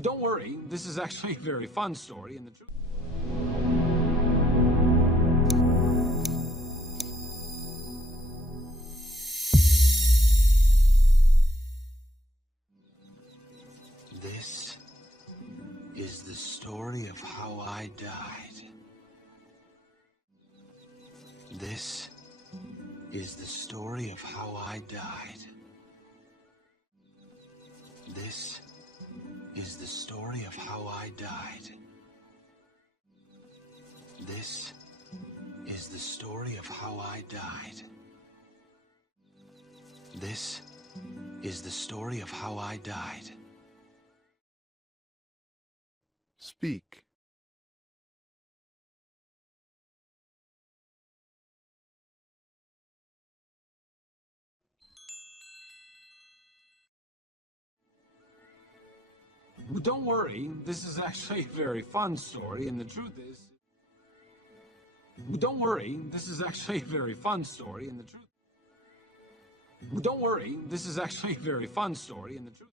Don't worry, this is actually a very fun story, and the truth. This is the story of how I died. This is the story of how I died. This is the story of how I died. This is the story of how I died. This is the story of how I died. Speak. Don't worry, this is actually a very fun story, and the truth is. Don't worry, this is actually a very fun story, and the truth. Don't worry, this is actually a very fun story, and the truth.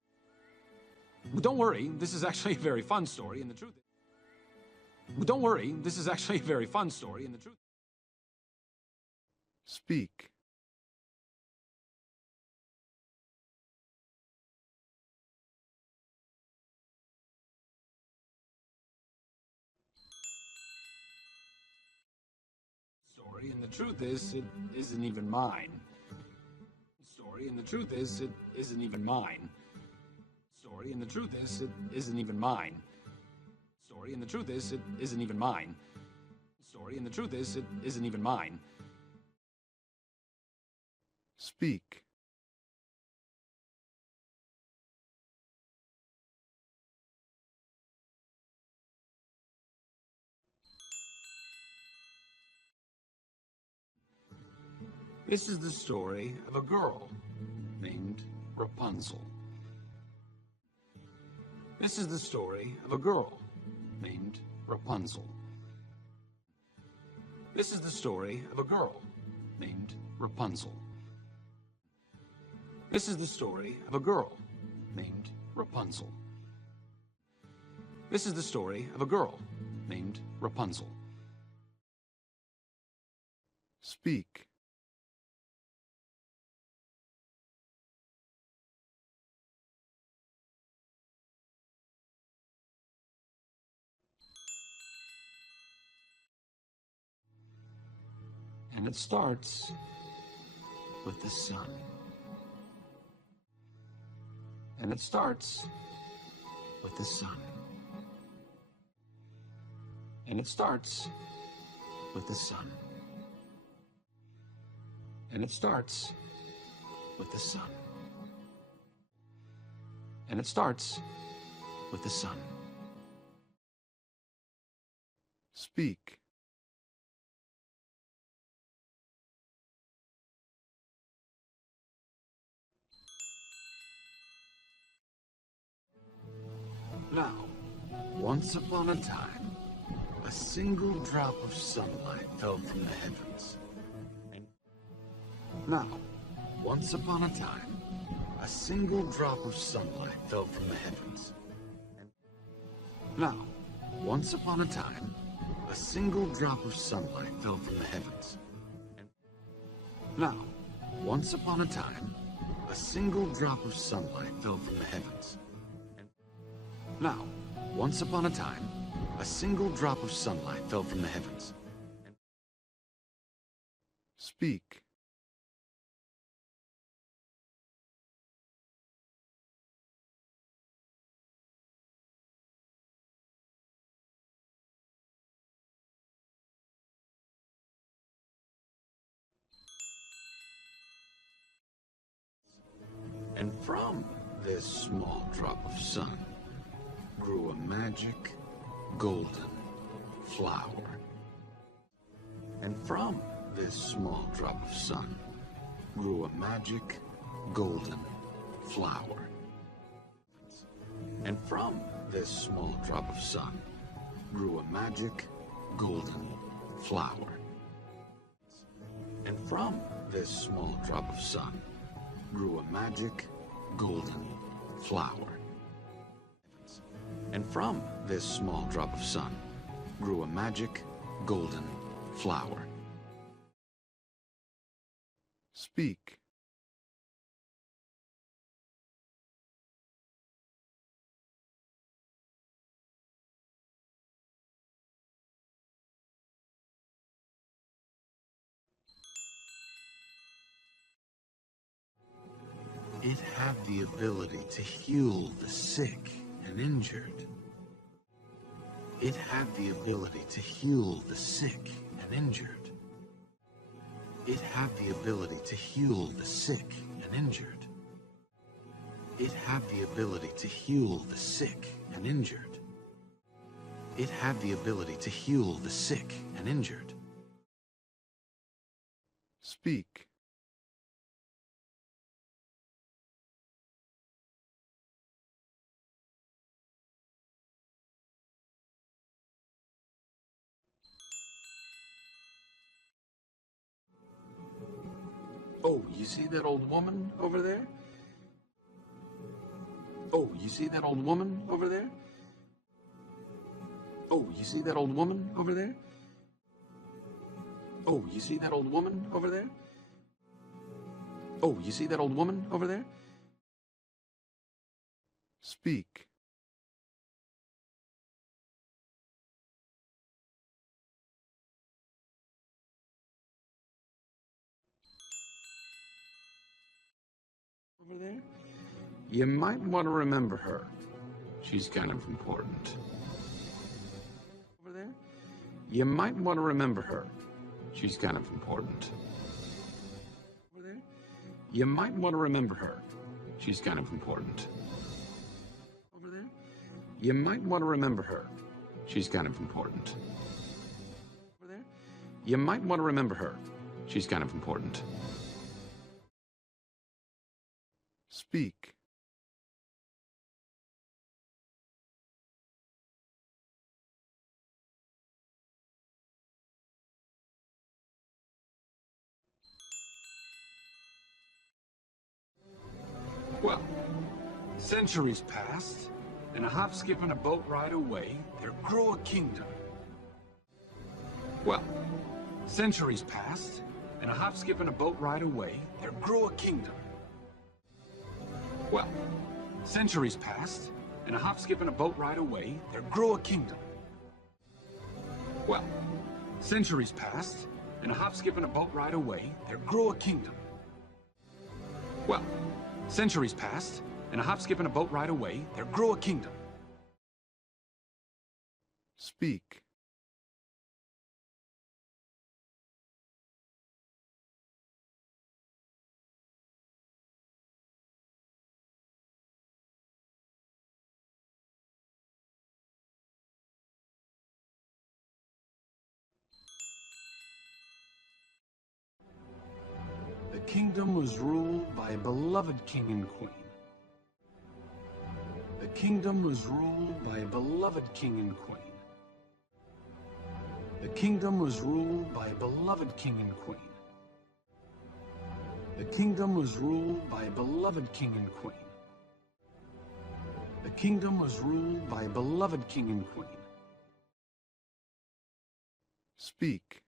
Don't worry, this is actually a very fun story, and the truth. Don't worry, this is actually a very fun story, and the truth. Speak. Story, and the truth is, it isn't even mine. Story, and the truth is, it isn't even mine. Story, and the truth is, it isn't even mine. Story, and the truth is, it isn't even mine. Story, and the truth is, it isn't even mine. Speak. This is the story of a girl named Rapunzel. This is the story of a girl named Rapunzel. This is the story of a girl named Rapunzel. This is the story of a girl named Rapunzel. This is the story of a girl named Rapunzel. Speak. And it starts with the sun. And it starts with the sun. And it starts with the sun. And it starts with the sun. And it starts with the sun. Speak. Now, once upon a time, a single drop of sunlight fell from the heavens. And now, once upon a time, a single drop of sunlight fell from the heavens. And now, once upon a time, a single drop of sunlight fell from the heavens. And now, once upon a time, a single drop of sunlight fell from the heavens. Now, once upon a time, a single drop of sunlight fell from the heavens. Speak. And from this small drop of sun grew a magic golden flower. And from this small drop of sun grew a magic golden flower. And from this small drop of sun grew a magic golden flower. And from this small drop of sun grew a magic golden flower. And from this small drop of sun grew a magic golden flower. Speak. It had the ability to heal the sick and injured. It had the ability to heal the sick and injured. It had the ability to heal the sick and injured. It had the ability to heal the sick and injured. It had the ability to heal the sick and injured. Speak. Oh, you see that old woman over there? Oh, you see that old woman over there? Oh, you see that old woman over there? Oh, you see that old woman over there? Oh, you see that old woman over there? Speak. Over there? You might want to remember her. She's kind of important. Over there? You might want to remember her. She's kind of important. Over there? You might want to remember her. She's kind of important. Over there? You might want to remember her. She's kind of important. Over there? You might want to remember her. She's kind of important. Speak. Well, centuries passed, and a hop, skip, and a boat ride away, there grew a kingdom. Well, centuries passed, and a hop, skip, and a boat ride away, there grew a kingdom. Well, centuries passed, and a hop, skip, and a boat ride away, there grew a kingdom. Well, centuries passed, and a hop, skip, and a boat ride away, there grew a kingdom. Well, centuries passed, and a hop, skip, and a boat ride away, there grew a kingdom. Speak. The kingdom was ruled by a beloved king and queen. The kingdom was ruled by a beloved king and queen. The kingdom was ruled by a beloved king and queen. The kingdom was ruled by a beloved king and queen. The kingdom was ruled by a beloved king and queen. Speak.